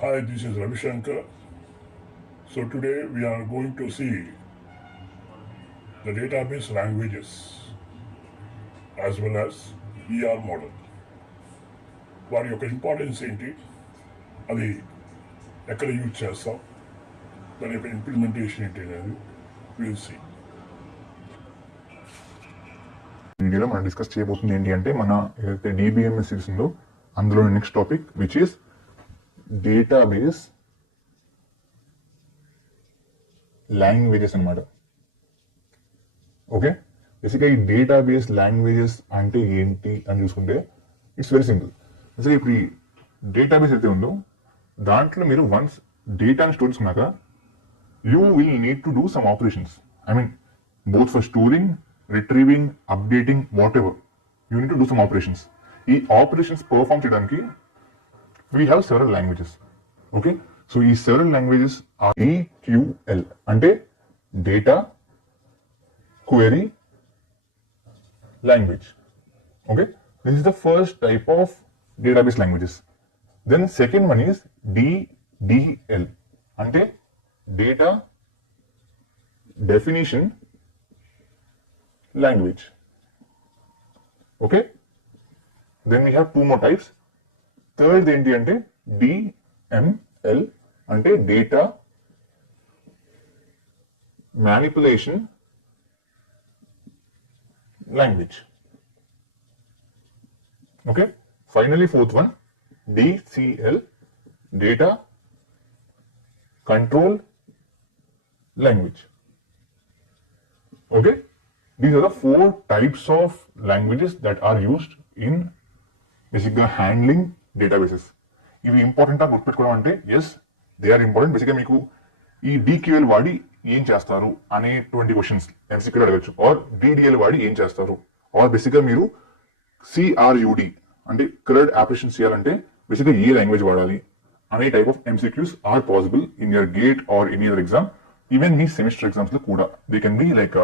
Hi, this is Ravi Shankar. So today we are going to see the database languages as well as ER model. వారి యొక్క ఇంపార్టెన్స్ ఏంటి, అది ఎక్కడ యూజ్ చేస్తాం, దాని యొక్క ఇంప్లిమెంటేషన్ ఏంటి అనేది విల్ సీ. వీడియోలో మనం డిస్కస్ చేయబోతుంది ఏంటి అంటే మన ఏదైతే డిబిఎంఎస్ సిరీస్ ఉందో అందులో next topic which is database languages అనమాట. ఓకే, బేసిక్గా ఈ డేటాబేస్ లాంగ్వేజెస్ అంటే ఏంటి అని చూసుకుంటే ఇట్స్ వెరీ సింపుల్. అసలు ఇప్పుడు ఈ డేటాబేస్ అయితే ఉందో దాంట్లో మీరు వన్స్ డేటాని స్టోర్ చేసుకున్నాక you will need to do some operations. I mean both for storing, retrieving, updating, whatever. You need to do some operations. ఈ operations perform చేయడానికి we have several languages. Okay? So ఈ several languages are DQL అంటే data query language. Okay? This is the first type of database languages. Then second one is DDL అంటే data definition language. Okay, then we have two more types. Third ఏంటి అంటే DML అంటే data manipulation language. Okay, finally fourth one DCL data control language. Okay, these are the four types of languages that are used in basically handling databases. ఇవి ఇంపార్టెంట్ గా గుర్తుపెట్టుకోవడం అంటే yes they are important. బేసిక్గా మీకు ఈ డిక్యూఎల్ వాడి ఏం చేస్తారు అనేటువంటి క్వశ్చన్స్ ఎంసీక్యూలో అడగచ్చు, ఆర్ డిడిఎల్ వాడి ఏం చేస్తారు, ఆర్ బేసిక్గా మీరు సిఆర్యుడి అంటే క్రెడ్ అప్లికేషన్ చేయాలంటే బేసిక్గా ఏ లాంగ్వేజ్ వాడాలి అనే type of MCQs are possible in your GATE or in your exam. Even మీ సెమిస్టర్ ఎగ్జామ్స్ లో కూడా they can be like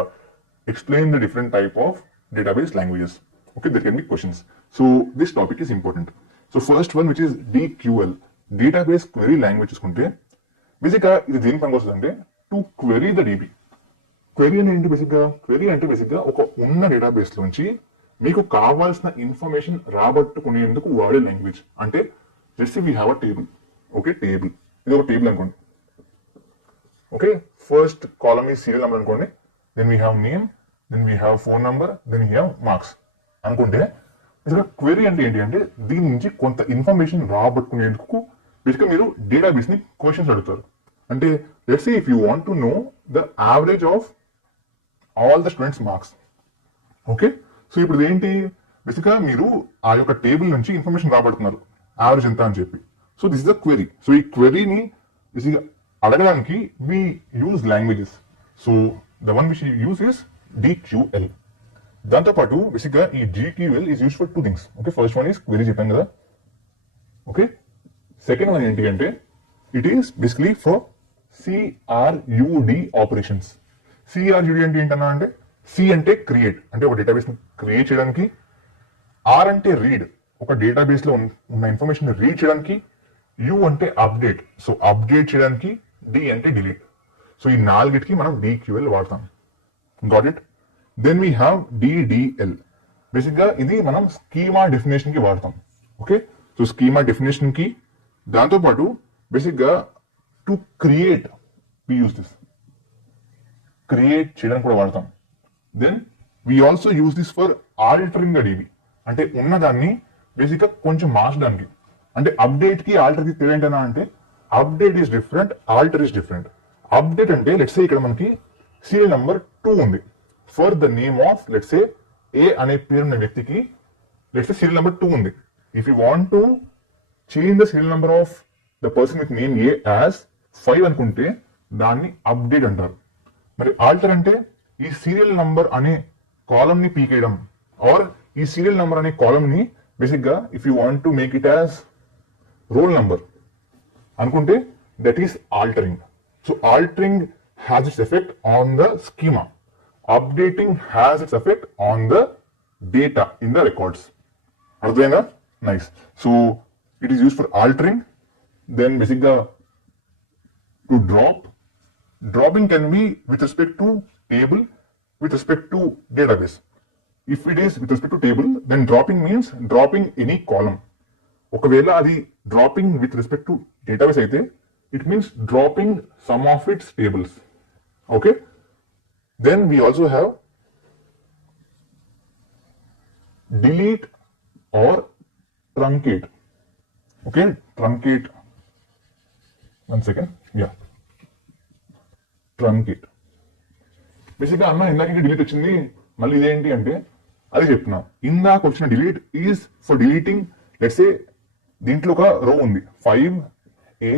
explain the different type of database languages. Okay, there can be questions. So this topic is important. So first one which is DQL, database query language చూసుకుంటే బేసిక్గా ఇది దేని పనికి వస్తుందంటే to query the DB. Query అంటే ఏంటి బేసిక్గా? క్వెరీ అంటే బేసిక్గా ఒక ఉన్న డేటాబేస్ నుంచి మీకు కావాల్సిన ఇన్ఫర్మేషన్ రాబట్టుకునేందుకు వాడే లాంగ్వేజ్. అంటే just we have a table. Okay, table ఇది ఒక టేబుల్ అనుకోండి. ఓకే, ఫస్ట్ కాలమ్ ఈ సీరియల్ నెంబర్ అనుకోండి, then we have name, then we have phone number, then we have marks అనుకుంటే బేసిక్గా క్వెరీ అంటే ఏంటి అంటే దీని నుంచి కొంత ఇన్ఫర్మేషన్ రాబట్టుకునేందుకు బేసిక్గా మీరు డేటాబేస్ ని క్వశ్చన్స్ అడుగుతారు. అంటే let's say if you want to know the average of all the students marks. Okay, so ఇప్పుడు ఏంటి బేసిక్గా మీరు ఆ యొక్క టేబుల్ నుంచి ఇన్ఫర్మేషన్ రాబడుతున్నారు యావరేజ్ ఎంత అని చెప్పి. So this is the query. So ఈ క్వెరీని బేసిక్గా అడగడానికి we use languages. So the one which we use is DQL. దాంతో పాటు బేసిక్గా ఈ DQL is used for two things. Okay, first one is query చెప్పాను కదా. ఓకే, సెకండ్ వన్ ఏంటి అంటే it is basically for CRUD operations. CRUD అంటే ఏంటన్నా అంటే సి అంటే క్రియేట్ అంటే ఒక డేటాబేస్ క్రియేట్ చేయడానికి, ఆర్ అంటే రీడ్ ఒక డేటాబేస్ లో ఉన్న ఇన్ఫర్మేషన్ రీడ్ చేయడానికి, యు అంటే అప్డేట్ సో అప్డేట్ చేయడానికి, డి అంటే డిలీట్. సో ఈ నాలుగిటికి మనం DQL వాడతాం. Got it? Then we have DDL. బేసిక్గా ఇది మనం స్కీమా డెఫినేషన్ కి వాడతాం. ఓకే, సో స్కీమా డెఫినేషన్ కి దాంతోపాటు బేసిక్గా to create we use this, create చేయడానికి కూడా వాడతాం. Then we also use this for altering the DB అంటే ఉన్నదాన్ని బేసిక్గా కొంచెం మార్చడానికి. అంటే అప్డేట్ కి ఆల్టర్ కి తేడా ఏంటన్నా అంటే update is different, alter is different. Update అంటే లెట్స్ సే ఇక్కడ మనకి సీరియల్ నెంబర్ 2 ఉంది for the name of let's say A అనే పేరున్న వ్యక్తికి లెట్స్ సే సీరియల్ నెంబర్ 2 ఉంది. If you want to change the serial number of the person with name A as 5 అనుకుంటే దాన్ని అప్డేట్ అంటారు. మరి ఆల్టర్ అంటే ఈ సీరియల్ నంబర్ అనే కాలమ్ ని పీకేయడం, ఆర్ ఈ సీరియల్ నంబర్ అనే కాలమ్ ని బేసిక్గా if you want to make it as roll number అనుకుంటే that is altering. So altering has its effect on the schema. Updating has its effect on the data in the records. Ardhaina? Nice. So it is used for altering then basically to dropping can be with respect to table, with respect to database. If it is with respect to table, then dropping means dropping any column. ఒకవేళ అది dropping with respect to database అయితే it means dropping some of its tables. Okay, then we also have delete or truncate. Okay, truncate, one second, yeah, truncate. బేసిక్గా అన్న ఇందాక డిలీట్ వచ్చింది, మళ్ళీ ఇదేంటి అంటే అది చెప్తున్నా. ఇందాక వచ్చిన delete is for deleting let's say దీంట్లో ఒక రో ఉంది 5A,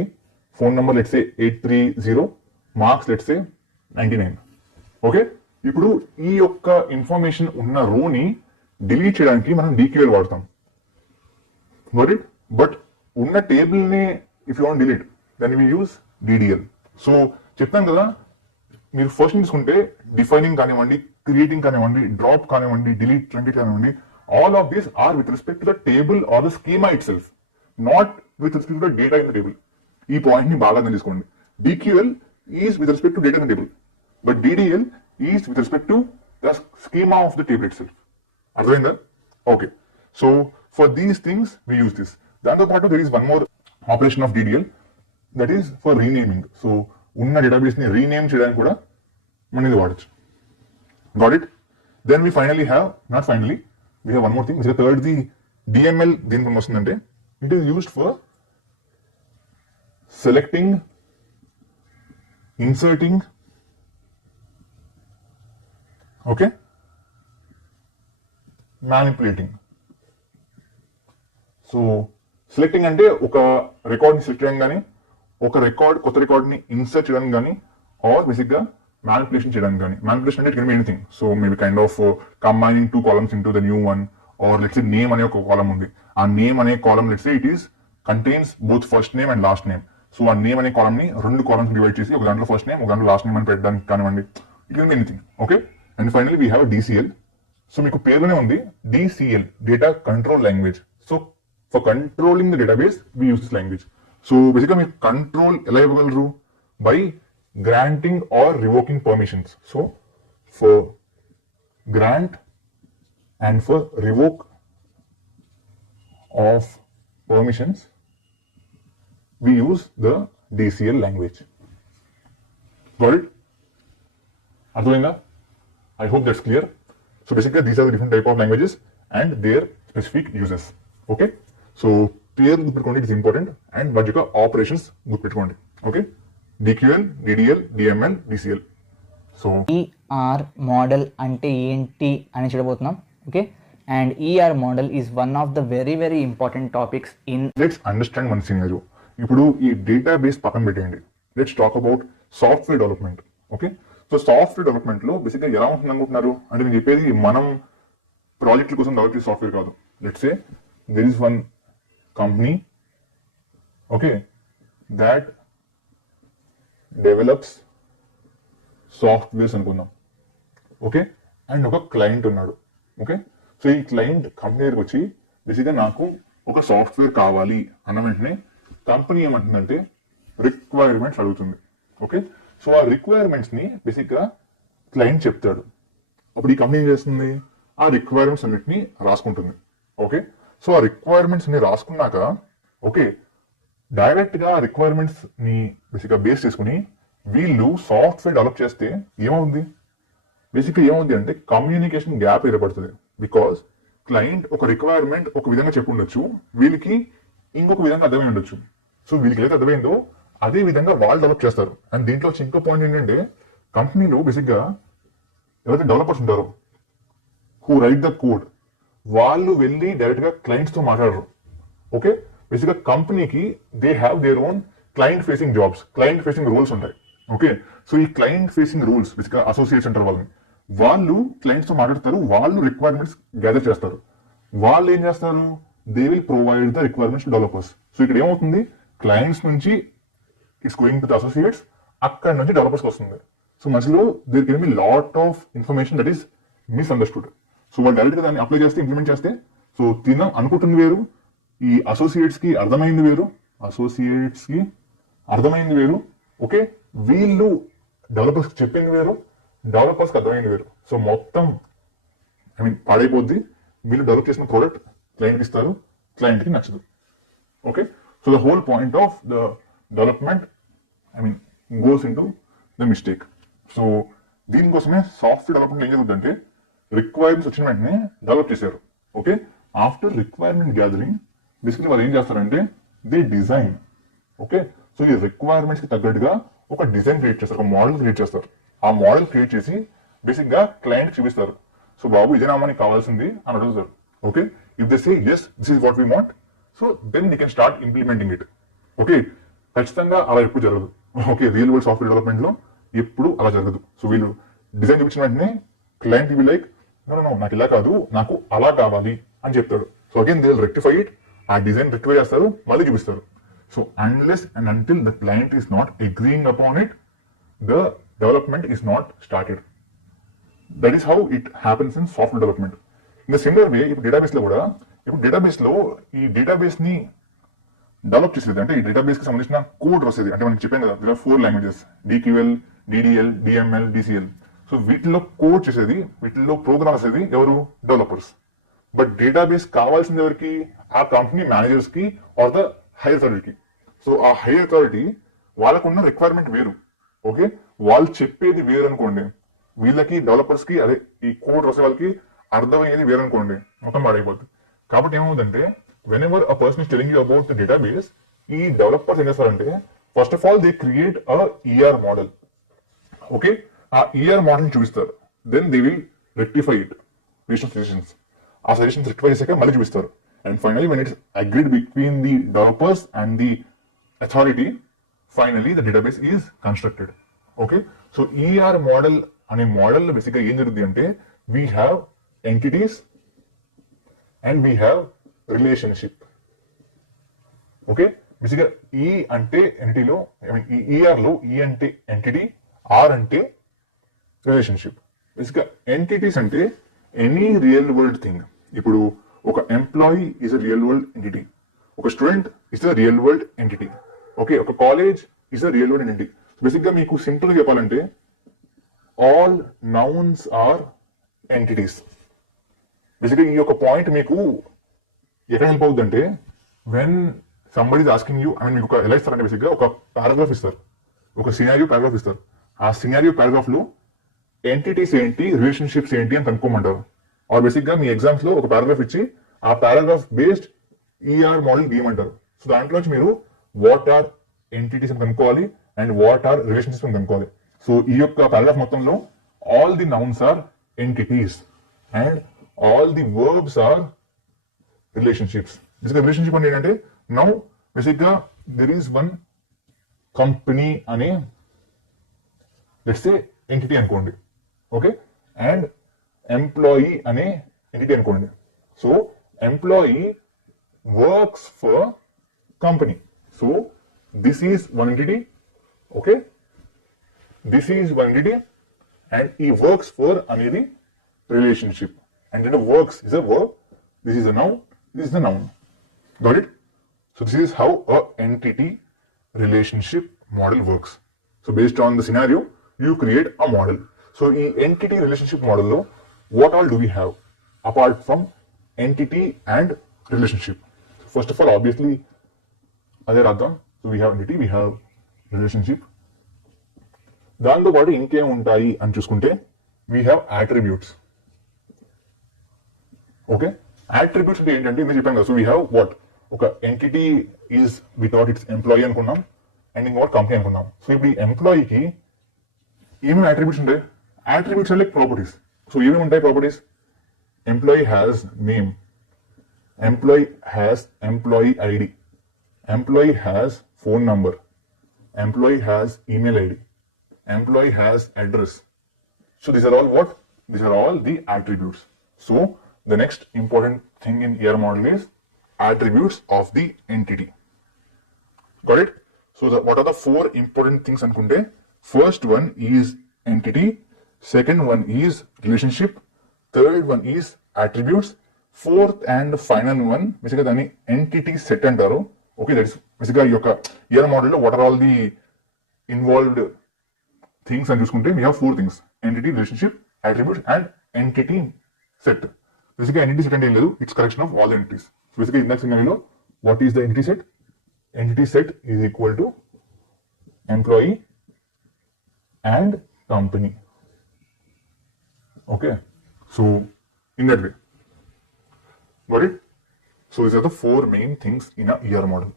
phone number let's say 830, marks let's say 99. ఓకే, ఇప్పుడు ఈ యొక్క ఇన్ఫర్మేషన్ ఉన్న రోని డిలీట్ చేయడానికి మనం DQL వాడతాం. బట్ ఉన్న టేబుల్ ని if you want delete then we use DDL. So చెప్తాను కదా, మీరు ఫస్ట్ తీసుకుంటే డిఫైనింగ్ కానివ్వండి, క్రియేటింగ్ కానివ్వండి, డ్రాప్ కానివ్వండి, డిలీట్, ట్రంకేట్ కానివ్వండి, all of these are with respect to the table or the schema itself, not with respect to the data in the table. ఈ point ని బాగా తీసుకోండి. DQL is with respect to data in the table, but DDL is with respect to the schema of the table itself. అర్థమైందా? Okay, so for these things we use this. దాంతో పాటు there is one more operation of DDL, that is for renaming. So ఉన్న డేటాబేస్ ని రీనేమ్ చేయడానికి కూడా మనం ఇది వాడచ్చు. Got it? Then we finally have, not finally, we have one more thing. Third, the DML దీనికి వస్తుందంటే it is used for selecting, inserting, okay, manipulating. So selecting అంటే ఒక రికార్డ్ని సెలెక్ట్ చేయడం కానీ, ఒక రికార్డ్ కొత్త రికార్డ్ని ఇన్సర్ట్ చేయడం కానీ, ఆర్ బేసిక్గా manipulation చేయడానికి కానీ. Manipulation అంటే it can be anything. So maybe kind of combining two columns into the new one, or let's say name అనే ఒక కాలమ్ ఉంది. ఆ నేమ్ అనే column let's say it is contains both first name and last name. So ఆ నేమ్ అనే column ని రెండు columns divide చేసి ఒక దాంట్లో ఫస్ట్ నేమ్, ఒక దాంట్లో లాస్ట్ నేమ్ అని పెట్టడానికి కానివ్వండి. It can be anything. Okay, and finally we have DCL. So మీకు పేరులోనే ఉంది DCL, data control language. So for controlling the database we use this language. So బేసిక్గా మీకు కంట్రోల్ ఎలా ఇవ్వగలరు? By granting or revoking permissions. So for grant and for revoke of permissions we use the DCL language. Got it? Arthoinda? I hope that's clear. So basically these are the different type of languages and their specific uses. Okay, so పేరు గుర్తుపెట్టుకోండి, it is important. And వాటి యొక్క ఆపరేషన్స్ గుర్తుపెట్టుకోండి. Okay, DQL, DDL, DML, DCL. So ER model అంటే ఏంటి అని చూడబోతున్నాం. Okay, and ER model is one of the very very important topics in. Let's understand one scenario. ఇప్పుడు ఈ డేటాబేస్ పక్కన పెట్టేయండి. Let's talk about software development. Okay, so software development లో బేసిక్గా ఎలా ఉంటుంది అనుకుంటున్నారు అంటే, నేను చెప్పేది మనం ప్రాజెక్టుల కోసం డెవలప్ చేసే సాఫ్ట్వేర్ కాదు. Let's say there is one company, okay, that develops softwares అనుకుందాం. ఓకే, అండ్ ఒక క్లయింట్ ఉన్నాడు. ఓకే, సో ఈ క్లయింట్ కంపెనీ దగ్గరికి వచ్చి బేసిక్గా నాకు ఒక సాఫ్ట్వేర్ కావాలి అన్న వెంటనే కంపెనీ ఏమంటుందంటే రిక్వైర్మెంట్స్ అడుగుతుంది. ఓకే, సో ఆ రిక్వైర్మెంట్స్ ని బేసిక్గా క్లయింట్ చెప్తాడు. అప్పుడు ఈ కంపెనీ ఏం చేస్తుంది? ఆ రిక్వైర్మెంట్స్ అన్నిటిని రాసుకుంటుంది. ఓకే, సో ఆ రిక్వైర్మెంట్స్ ని రాసుకున్నాక ఓకే, డైరెక్ట్ గా రిక్వైర్మెంట్స్ ని బేసిక్గా బేస్ చేసుకుని వీళ్ళు సాఫ్ట్వేర్ డెవలప్ చేస్తే ఏమవుతుంది? బేసిక్గా ఏమవుతుంది అంటే కమ్యూనికేషన్ గ్యాప్ ఏర్పడుతుంది. బికాస్ క్లయింట్ ఒక రిక్వైర్మెంట్ ఒక విధంగా చెప్పి ఉండొచ్చు, వీళ్ళకి ఇంకొక విధంగా అర్థమై ఉండొచ్చు. సో వీళ్ళకి ఏదైతే అర్థమైందో అదే విధంగా వాళ్ళు డెవలప్ చేస్తారు. అండ్ దీంట్లో వచ్చి ఇంకో పాయింట్ ఏంటంటే, కంపెనీలో బేసిక్గా ఎవరైతే డెవలపర్స్ ఉంటారో హూ రైట్ ద కోడ్, వాళ్ళు వెళ్ళి డైరెక్ట్ గా క్లయింట్స్ తో మాట్లాడరు. ఓకే, బేసిక్గా కంపెనీకి they have their own client facing jobs, client facing roles ఉంటాయి. ఓకే, సో ఈ క్లయింట్ ఫేసింగ్ రోల్స్ బేసిక్గా అసోసియేట్స్ అంటారు వాళ్ళని. వాళ్ళు క్లయింట్స్ తో మాట్లాడతారు, వాళ్ళు రిక్వైర్మెంట్స్ గ్యాదర్ చేస్తారు. వాళ్ళు ఏం చేస్తారు? They will provide the requirements to developers. So ఇక్కడ ఏమవుతుంది? క్లయింట్స్ నుంచి it's going to the associates, అక్కడ నుంచి డెవలపర్స్ వస్తుంది. సో మధ్యలో there can be lot of information that is misunderstood. So వాళ్ళు డైరెక్ట్ గా దాన్ని అప్లై చేస్తే, ఇంప్లిమెంట్ చేస్తే, సో తిన అనుకుంటుంది వేరు, ఈ అసోసియేట్స్ కి అర్థమైంది వేరు, అసోసియేట్స్కి అర్థమైంది వేరు, ఓకే, వీళ్ళు డెవలపర్స్కి చెప్పింది వేరు, డెవలపర్స్కి అర్థమైంది వేరు. సో మొత్తం పాడైపోద్ది. వీళ్ళు డెవలప్ చేసిన ప్రోడక్ట్ క్లయింట్కి ఇస్తారు, క్లయింట్కి నచ్చదు. Okay, so the whole point of the development goes in to the mistake. So దీనికోసమే సాఫ్ట్వేర్ డెవలప్మెంట్ ఏం జరుగుతుందంటే రిక్వైర్మెంట్స్ వచ్చిన వెంటనే డెవలప్ చేశారు. Okay, after requirement gathering basically వాళ్ళు ఏం చేస్తారంటే దే డిజైన్. ఓకే, సో ఈ రిక్వైర్మెంట్స్ కి తగ్గట్టుగా ఒక డిజైన్ క్రియేట్ చేస్తారు, ఒక మోడల్ క్రియేట్ చేస్తారు. ఆ మోడల్ క్రియేట్ చేసి బేసిక్ గా క్లయింట్ చూపిస్తారు. సో బాబు ఇదేనా మనకి కావాల్సింది అని అడుగుతారు. Okay, if they say yes this is what we want, so then you can start implementing it. Okay, ఖచ్చితంగా అలా ఎప్పుడు జరగదు. Okay, real world software development లో ఎప్పుడు అలా జరగదు. సో వీళ్ళు డిజైన్ చూపించిన వెంటనే క్లయింట్ విల్ లైక్ నో నాకు ఇలా కాదు, నాకు అలా కావాలి అని చెప్తాడు. So again they will rectify it, ఆ డిజైన్ రెక్టిఫై చేస్తారు, మళ్ళీ చూపిస్తారు. So unless and until the client is not agreeing upon it, the development is not started. That is how it happens in software development. In the similar way ఇప్పుడు డేటాబేస్ లో కూడా, ఇప్పుడు డేటాబేస్ లో ఈ డేటాబేస్ ని డెవలప్ చేసేది అంటే ఈ డేటాబేస్ కి సంబంధించిన కోడ్ రాసేది అంటే మనకి చెప్పాను కదా, 4 languages DQL, DDL, DML, DCL. So వీటిలో కోడ్ చేసేది, వీటిలో ప్రోగ్రామ్ రాసేది ఎవరు? డెవలపర్స్. బట్ డేటాబేస్ కావాల్సింది ఎవరికి? ఆ కంపెనీ మేనేజర్స్ కి ఆర్ ద హైయర్ అథారిటీకి. సో ఆ హైయర్ అథారిటీ వాళ్ళకున్న రిక్వైర్మెంట్ వేరు. ఓకే, వాళ్ళు చెప్పేది వేరు అనుకోండి, వీళ్ళకి డెవలపర్స్ కి అదే ఈ కోడ్ రాసే వాళ్ళకి అర్థమయ్యేది వేరు అనుకోండి, మొత్తం పాడైపోతుంది. కాబట్టి ఏమవుతుందంటే whenever a person is telling you about the database, ఈ డెవలపర్స్ ఏం చేస్తారంటే first of all they create a ER model. Okay, ఆ ER మోడల్ చూపిస్తారు, then they will rectify it based on suggestions. ఆ సజెషన్స్ రెక్టిఫై చేసాక మళ్ళీ చూపిస్తారు. And finally when it's agreed between the developers and the authority, finally the database is constructed. Okay, so ER model అనే model బేసిక్గా ఏం జరుగుతుంది అంటే we have entities and we have relationship. Okay, బేసిక్గా ఈ అంటే ఎంటిటీలో ఈ ER లో ఈ అంటే ఎంటిటీ, ఆర్ అంటే రిలేషన్షిప్. బేసిక్గా ఎంటిటీస్ అంటే ఎనీ రియల్ వరల్డ్ థింగ్. ఇప్పుడు ఒక employee is a real world entity, ఒక student is a real world entity. Okay, ఒక college is a real world entity. బేసిక్గా మీకు సింపుల్ గా చెప్పాలంటే ఆల్ నౌన్స్ ఆర్ ఎంటిటీస్. బేసిక్గా ఈ యొక్క పాయింట్ మీకు ఎక్కడ హెల్ప్ అవుతుందంటే when somebody is asking you, మీకు ఒక ఎలా ఇస్తారంటే బేసిక్గా ఒక పారాగ్రాఫ్ ఇస్తారు, ఒక సినారియో పారాగ్రాఫ్ ఇస్తారు. ఆ సినారియో పారాగ్రాఫ్ లో ఎంటిటీస్ ఏంటి, రిలేషన్షిప్స్ ఏంటి అని కనుక్కోమంటారు. ఆర్ బేసిక్గా మీ ఎగ్జామ్స్ లో ఒక పారాగ్రాఫ్ ఇచ్చి ఆ పారాగ్రాఫ్ బేస్డ్ ER మోడల్ గీయమంటారు. సో దాంట్లో మీరు వాట్ ఆర్ ఎంటిటీస్ అని కనుక్కోవాలి అండ్ వాట్ ఆర్ రిలేషన్షిప్స్ అని కనుక్కోవాలి. సో ఈ యొక్క పారాగ్రాఫ్ మొత్తంలో all the nouns are entities and all the verbs are relationships. బేసిక్గా రిలేషన్షిప్ అంటే ఏంటంటే నౌ బేసిక్గా దెర్ ఈస్ వన్ కంపెనీ అనే లెట్స్ సే ఎంటిటీ అనుకోండి. ఓకే, అండ్ ఎంప్లాయీ అనే ఎంటిటీ అనుకోండి. So employee works for company. So this is one entity. Okay, this is one entity and ఈ works for అనేది relationship. And works is a verb, this is a noun, this is the noun. Got it? So this is how a entity relationship model works. So based on the scenario, you create a model. So in entity relationship model lo, what all do we have apart from entity and relationship? So first of all, obviously, అదే రాద్దాం. So we have entity, we have relationship. దాంతో పాటు ఇంకేం ఉంటాయి అని చూసుకుంటే we have attributes. Okay, attributes అంటే ఏంటంటే మీరు చెప్పాను కదా. సో వీ హ్యావ్ వాట్, ఒక entity is without it's employee అనుకున్నాం అండ్ ఇంకోటి కంపెనీ అనుకున్నాం. సో ఇప్పుడు ఈ ఎంప్లాయీకి ఏమేమి అట్రిబ్యూట్స్ ఉంటాయి? Attributes like properties. సో ఏమేమి ఉంటాయి properties? Employee has name, employee has employee ID, employee has phone number, employee has email ID, employee has address. So these are all what? These are all the attributes. So the next important thing in ER model is attributes of the entity. Got it? So what are the 4 important things anukunte? First one is entity, second one is relationship, third one is attributes, fourth and final one basically dani entity set antaru, Okay, that is basically your ER model. What are all the involved things and చూసుకుంటే we have 4 things: entity, relationship, attributes and entity set. Basically entity set అంటే ఏం లేదు, it's collection of all the entities. So basically in that scenario, what is the entity set? Entity set is equal to employee and company. Okay, so in that way, got it? So these are the 4 main things in a ER model.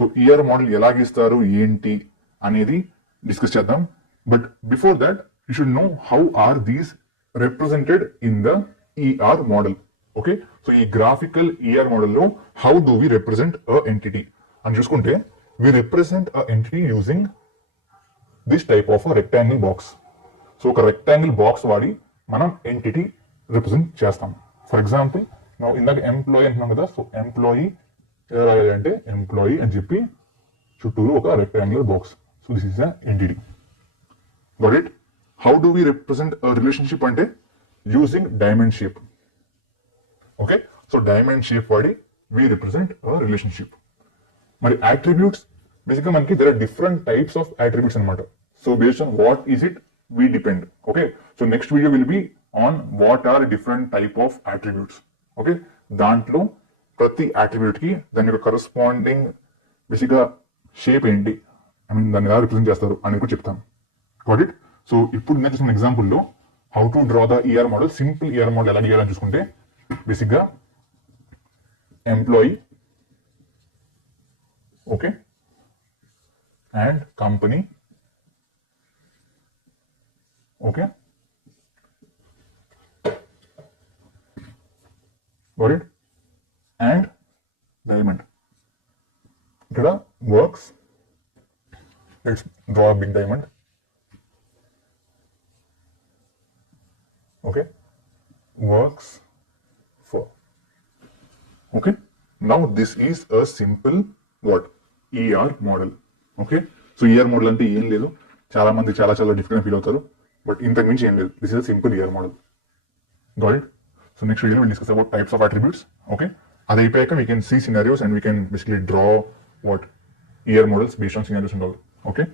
So ER model ఎలా గీస్తారు ఏంటి అనేది discuss చేద్దాం. But before that you should know how are these represented in the ER model. Okay, so ఈ graphical ER మోడల్లో how do we represent a entity అని చూసుకుంటే, we represent a entity using this type of rectangle box. So ఒక rectangle box వాడి మనం entity represent చేస్తాం. For example ఇందాక employee అంటున్నాం కదా, సో ఎంప్లాయీ ఎలా రాయాలి అంటే ఎంప్లాయీ అని చెప్పి చుట్టూరు ఒక rectangular box. So this is the entity. Got it? How do we represent relationship అంటే using diamond shape. Okay, so diamond shape వాడి వి రిప్రజెంట్ రిలేషన్షిప్. మరి అట్రిబ్యూట్స్ బేసిక్గా మనకి there are different types of attributes అనమాట. So based on what is it we depend. Okay, so next video will be on what are different type of attributes. Okay, దాంట్లో ప్రతి అట్రిబ్యూట్ కి దాని యొక్క కరస్పాండింగ్ బేసిక్గా షేప్ ఏంటి, ఐ మీన్ దాన్ని ఎలా రిప్రజెంట్ చేస్తారు అనేది కూడా చెప్తాను. Got it? సో ఇప్పుడు నేను చూసిన ఎగ్జాంపుల్లో how to draw the ER model, simple ER model ఎలా గీయాలని చూసుకుంటే, బేసిక్గా employee, okay, and company, okay, got it, and diamond. ఇక్కడ works, let's draw big diamond. Okay, works for. Okay, now this is a simple what ER model. Okay, so ER model అంటే ఏం లేదు, చాలా మంది చాలా డిఫరెంట్ ఫీల్ అవుతారు, బట్ ఇంతకు మించి ఏం లేదు. This is a simple ER model. Got it? So next video we'll discuss about types of attributes. Okay, అది అయిపోయాక we can see scenarios and we can basically draw what ER models based on scenarios and all. Okay.